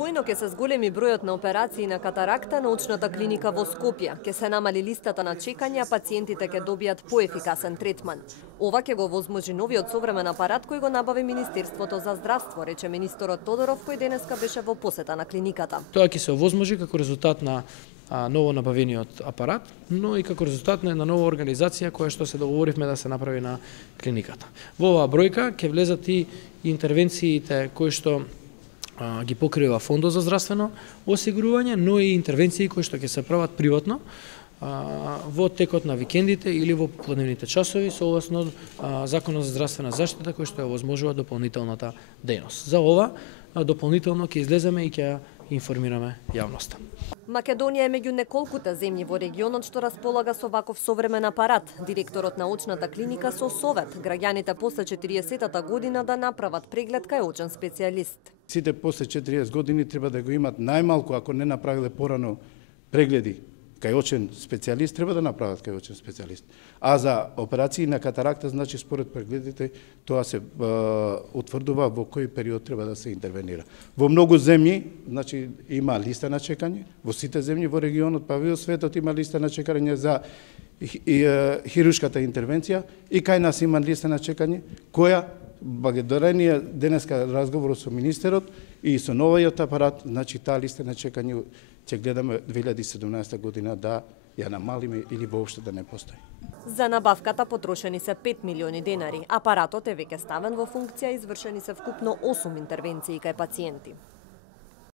Одвојно ќе се зголеми бројот на операции на катаракта на очната клиника во Скопје. Ќе се намали листата на чекање, а пациентите ќе добијат поефикасен третман. Ова ќе го возможи новиот современ апарат кој го набави Министерството за здравство, рече министерот Тодоров, кој денеска беше во посета на клиниката. Тоа ќе се овозможи како резултат на ново набавениот апарат, но и како резултат на една нова организација која што се договоривме да се направи на клиниката. Во оваа бројка ќе влезат и интервенциите кои што ги покрива Фондот за здравствено осигурување, но и интервенции кои што ќе се прават приватно во текот на викендите или во попладневните часови согласно Законот за здравствена заштита кој што ја овозможува дополнителната дејност. За ова дополнително ќе излеземе и ќе информираме јавноста. Македонија е меѓу неколкуте земји во регионот што располага со ваков современ апарат. Директорот на очната клиника со совет граѓаните после 40-та година да направат преглед кај очен специјалист. Сите после 40 години треба да го имат најмалку, ако не направиле порано прегледи кај очен специјалист, треба да направат кај очен специјалист. А за операции на катаракта, значи според прегледите, тоа се утврдува во кој период треба да се интервенира. Во многу земји, значи има листа на чекање, во сите земји во регионот, па во светот има листа на чекање за хируршката интервенција и кај нас има листа на чекање која благодарение денеска разговор со министерот и со новиот апарат, значи таа листа на чекање ќе гледаме 2017 година да ја намалиме или воопшто да не постои. За набавката потрошени се 5 милиони денари. Апаратот е веќе ставен во функција, извршени се вкупно 8 интервенции кај пациенти.